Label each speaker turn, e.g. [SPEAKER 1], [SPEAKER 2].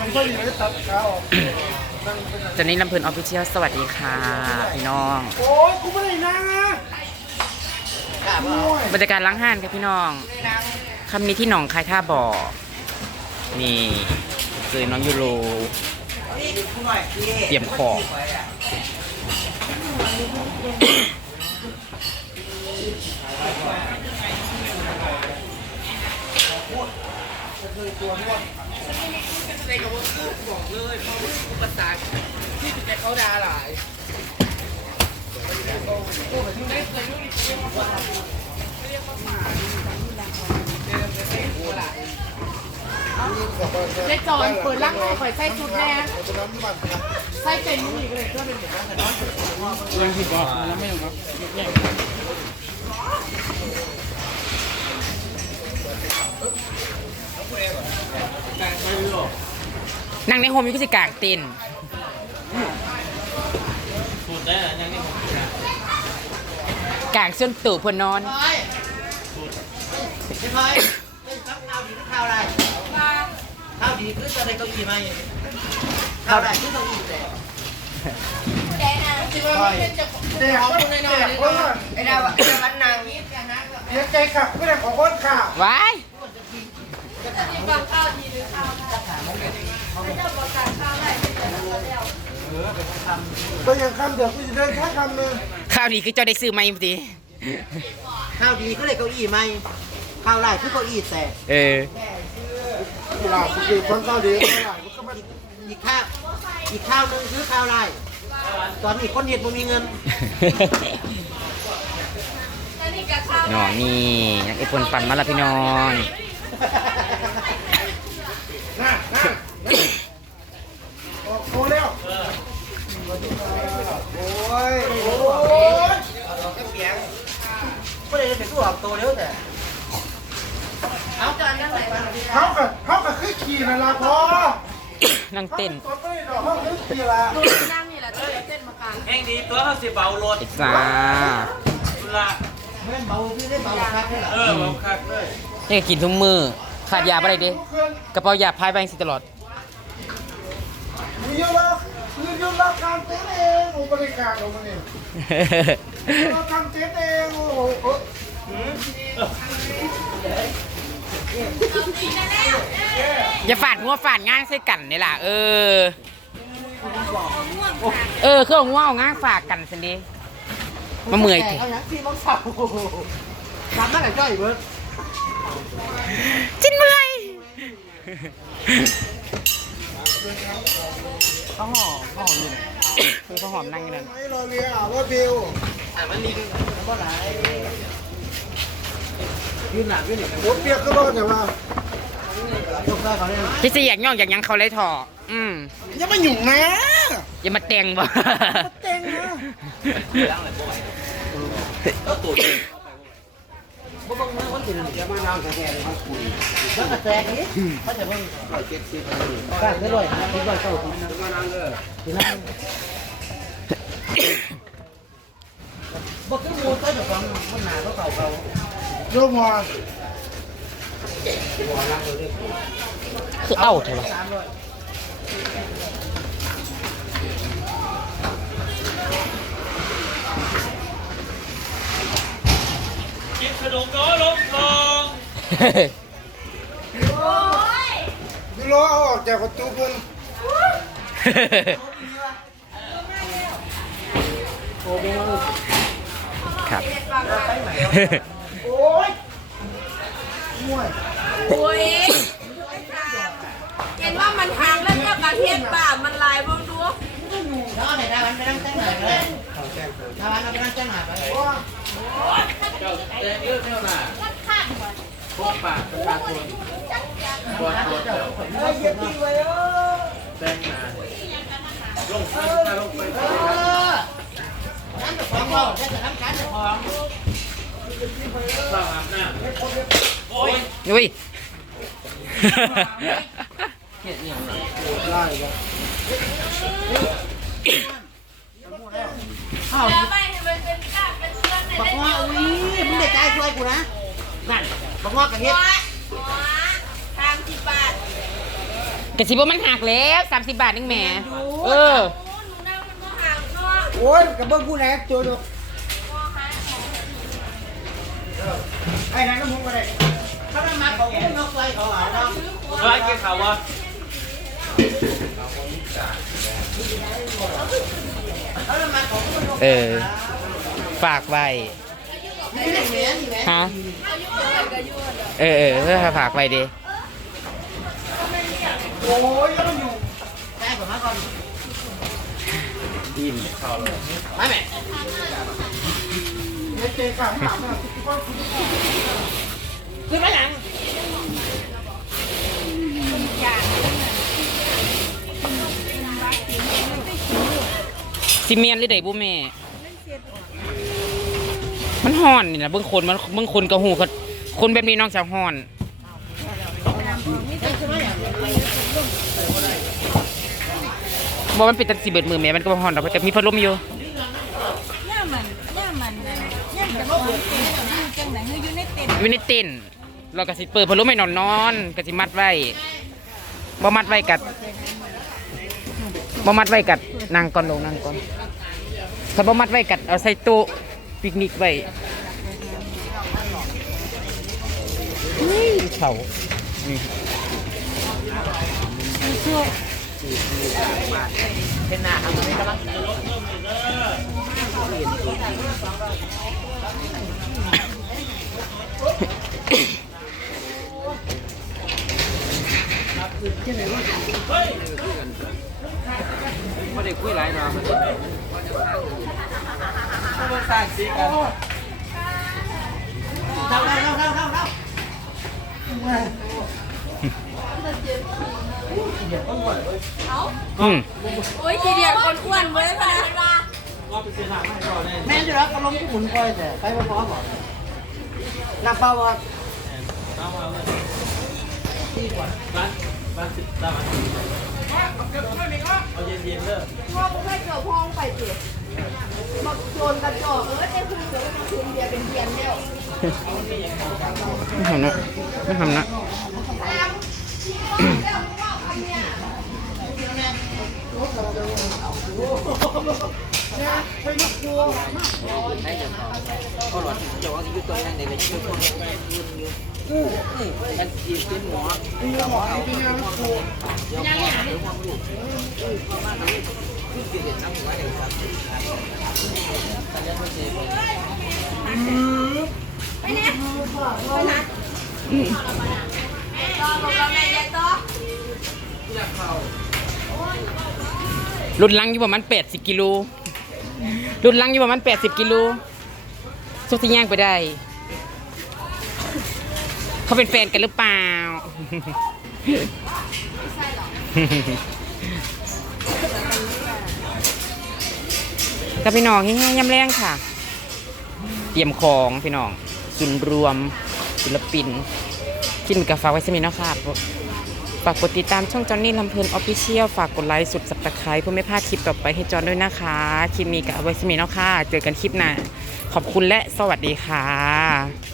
[SPEAKER 1] มันก็อยู่ในตัดขาออก
[SPEAKER 2] ตอนนี้ลำเพลินออฟฟิเชียลสวัสดีค่ะ พี่น้อง
[SPEAKER 1] โอ้ยกูไม่ได้นั่งนะโอ้ย
[SPEAKER 2] บรรยากาศล้างห้านครับพี่น้องคำนี้ที่หนองคายท่าบ่อนี่คือน้องยูโรเตรียมของ
[SPEAKER 3] ในจอนเปิดร่างให้ข่อยใส่ชุดแน่ใส่เป็นมืออีกเลยเพื่อเป็นแบบนั้น
[SPEAKER 2] นั่งในโฮมยูก็สิกางเตินกางส้นตู่พนนอน
[SPEAKER 4] ไม่ค่อยเป็นข้าวดีหรือข้าวอะไรข้าวดีคือตอนในเก้าอี้ไหมข้าวอะไรคือเก้าอี้แต่
[SPEAKER 1] แดกแดกว่า
[SPEAKER 4] ไอ้ดาวไอ้ดาววันนาง
[SPEAKER 1] เสียใจค่ะไม่ได้ขอโทษค่ะ
[SPEAKER 2] ว้าย
[SPEAKER 1] ตัวดีหรือย่า
[SPEAKER 3] ประการข้าวได้
[SPEAKER 4] ไป
[SPEAKER 1] ยังคำเดียวกูจะเดินแค่คำหนึ่ง
[SPEAKER 2] ข้าวดีคือเจ้าได้ซื้อไหมาอีกที
[SPEAKER 4] ข้าวดีก็เลยเก้าอี้ไหมข้าวไรคือเก้าอี้แต่
[SPEAKER 2] เออ
[SPEAKER 1] เวลากูกินคนเกาหลีไม่ได้กูก็มา
[SPEAKER 4] อีกข้าวอีกข้าวนึงคือข้าวไรตอนนี้คนเห็ดบ่มีเงิน
[SPEAKER 2] น้องนี่ยังไอ้ปนปั่นมาละพี่น้อง
[SPEAKER 1] น่ะน่ะโอ้โหเร็วโอ้ยโอ้ย
[SPEAKER 4] ก็เลยเป็นผู้ออกตัวเร็วแต่
[SPEAKER 1] เขากับเขากับคือขี่นั่นละพอ
[SPEAKER 2] นั่งเต้น
[SPEAKER 1] ตัวไม่ดอกเขาคือขี่ละ
[SPEAKER 3] นั่งนี่แหละเต้นมากลาง
[SPEAKER 5] แห้งดีตัวเขาสิเบารถ
[SPEAKER 2] อิสา
[SPEAKER 5] ละ
[SPEAKER 4] แม่นเบาพี่ได้เบาคักนี่แหละ
[SPEAKER 5] เออเบาคักเลย
[SPEAKER 2] นี่ก็กินทุกมือขาดยาอะไรด้
[SPEAKER 1] เครื่อง
[SPEAKER 2] กระเป๋ายาพายไปสิตลอด
[SPEAKER 1] อะแล้วมีเยอะแล้วการเต้นเองโอ้บริการของมันเองเราทำเต้นเองโอ้โห
[SPEAKER 2] อย่าฝาดงัวฝาดง่างใส่กันนี่ล่ะเออเออเครื่องง่วเอาง่างฝากกันสิดีมาเมื่อย
[SPEAKER 4] แต่
[SPEAKER 2] เถ
[SPEAKER 4] เอา
[SPEAKER 2] อะ
[SPEAKER 4] อย่างที่มังสาวทำนั่นแหลจ้อยเบิร์ด
[SPEAKER 2] จิ้นเมื่อย
[SPEAKER 4] ข้าวหอมข้าวหอมอยู่ไหน
[SPEAKER 2] คือเขาหอมนั่งอยู่นั่น
[SPEAKER 1] ไม่รอเรียอะว่าบิว
[SPEAKER 4] อะมันลิงมันก็หลายยืนหนักยืนหนัก
[SPEAKER 1] โอ้เปียกก็รอดแต่ว่าย
[SPEAKER 4] กได้เขาเนี่ย
[SPEAKER 2] พี่สิอยากย่องอยากหยังเขาเลยถออืม
[SPEAKER 1] อย่ามาหยุ่งนะ
[SPEAKER 2] อย่ามาแต่งบ่
[SPEAKER 1] เต็งนะ
[SPEAKER 4] บ่บังมือคนอื่นจะมานั่งแท้ๆเลยครับคุณแล้วก็แตกนี้เขาจะเพิ่งร้อยเจ็ดสิบก้านได้ร้อยห้าสิบร้อยเก้าสิบมานั่งเลยที่นั่งบ่คือมูก็จะฟังมันหนาเขาเก่าเก่า
[SPEAKER 1] โยมวอน
[SPEAKER 2] คือเอ้าเถอะ
[SPEAKER 4] ยู
[SPEAKER 1] โรเอาออกจากประตูเพิ่น
[SPEAKER 2] ครับ
[SPEAKER 1] โอ้ย
[SPEAKER 3] โอ้ยเห็นว่ามันทางแล้วเจ้ากระเทียมป่ามันลายบ้างดู
[SPEAKER 4] แล้วเอาไหนดาวันไปนั่งแต่งหน้าเลยดาวันเอาไปนั่งแต่งหน้าไป
[SPEAKER 5] เจ้าแดงเยอะเท่าน่ะ พวกปากประชาชนปวดปวดเจ้าแดงมาลงไปลงไป
[SPEAKER 4] เออนั่นจะฟ้องเราจะจะทำการจะฟ้อง
[SPEAKER 5] สร้างอาบน้ำโอ้ย
[SPEAKER 2] อุ้ย
[SPEAKER 4] อ้าวบอกว่าอุ้ยมึงเด็กใจช่วยกูนะนั่น บอกว่ากับเฮ็ด
[SPEAKER 3] ทางที่บ้าน
[SPEAKER 2] กระสิบมันหักแล้วสามสิบบาทนึงแหมเออ
[SPEAKER 4] โอ้ยกับเบิ้งผู้แรกโจโจไอ้นั่นก็มึงก็ได้เขาไม่มาของคุณนกไฟเขาเอาเนาะ
[SPEAKER 5] เฮ้ยกินข้าววะ
[SPEAKER 4] เขาไม่มาของคุณนก
[SPEAKER 2] เออ ฝากไว้ ฮะเออเออเพื่อฝากไว้ดิ
[SPEAKER 1] โอ้ยยังอยู่
[SPEAKER 4] ได้ผมมาก่อน
[SPEAKER 5] อิ่มข้าเลยไมา
[SPEAKER 4] แม่
[SPEAKER 1] ขึ้น
[SPEAKER 4] มาหลัง
[SPEAKER 2] ซิเมียนหรือไดบุแม่ มันห่อนนี่นะเบิ่งคนมันเบิ่งคนกระหูเขาคนแบบนี้น้องสาวห่อนบอกมันเป็นตันสีเบิดมือแม่มันก็ห่อนดอกแต่มีพัดลมอยู่
[SPEAKER 6] ย่ามันย่ามันนั่นย่ามจะบอกเป็นจังไหนเฮ้ยอยู่ในเต็น
[SPEAKER 2] อยู่ในเต็นเราก็สิเปิดพัดลมให้นอนนอนก็สิมัดไว้บ่มัดไว้กัดบ่มัดไว้กัดนั่งก่อนลงนั่งก่อนถ้าบ่มัดไว้กัดเอาใส่ต๊ะ ปิกนิกไว้เฮ้ยเขานี่
[SPEAKER 4] เป็นหน้าครับไม่กำลัง
[SPEAKER 5] ไม่ได้คุยหลายนาะ มันสร้างสีกัน
[SPEAKER 4] เข้าเข้าเข้าเข้าเข้า
[SPEAKER 2] อืม
[SPEAKER 6] โอ้ยทีเดียวคนอ้วนเว้ยพะนะ
[SPEAKER 4] แม่จะรักก็ลงที่หมุนคอยแต่ไปพร้อมๆก่อนน้ำเปล่าก่อน
[SPEAKER 5] บ้านบ้านสิบตามเอาเย็นๆเด้อ
[SPEAKER 3] พ่อผมให้เกี่ยวพองไปเจ็บ มาโจนกระจอกเออได้คุณเดี๋ยวมาคุณเบียร์เป็นเบียร์แล้ว
[SPEAKER 2] ไม่ทำนะไม่ทำนะ
[SPEAKER 4] ก็หลอดเจ้าว่าที่อยู่ตัวยังเด็กก็ยังอยู่ตัวอือมันสิเป็นหมอหมอเอาเดี๋ยวหมอเดี๋ยวหมอลูกประมาณนั้นคือสิเด็ดน้ำหัวเด็กครับตอนนี้มันสิ
[SPEAKER 6] ต่อบอก
[SPEAKER 2] รุ่นลังอยู่ประมาณ80กิโลรุ่นลังอยู่ประมาณ80กิโลสุดที่ย่างไปได้ เขาเป็นแฟนกันหรือเปล่า กับพี่น้องง่ายๆย่ำแรงค่ะ เตรียมของพี่น้องจุนรวมศิลปินกินกาแฟไว้สมิเนาะค่ะฝากกดติดตามช่องจอนนี่ลำเพลินออฟฟิเชียลฝากกดไลค์สุดสับตะไคร้เพื่อไม่พลาดคลิปต่อไปให้จอนด้วยนะคะคลิปนี้กับเอาไว้สมิเนาะค่ะเจอกันคลิปหน้าขอบคุณและสวัสดีค่ะ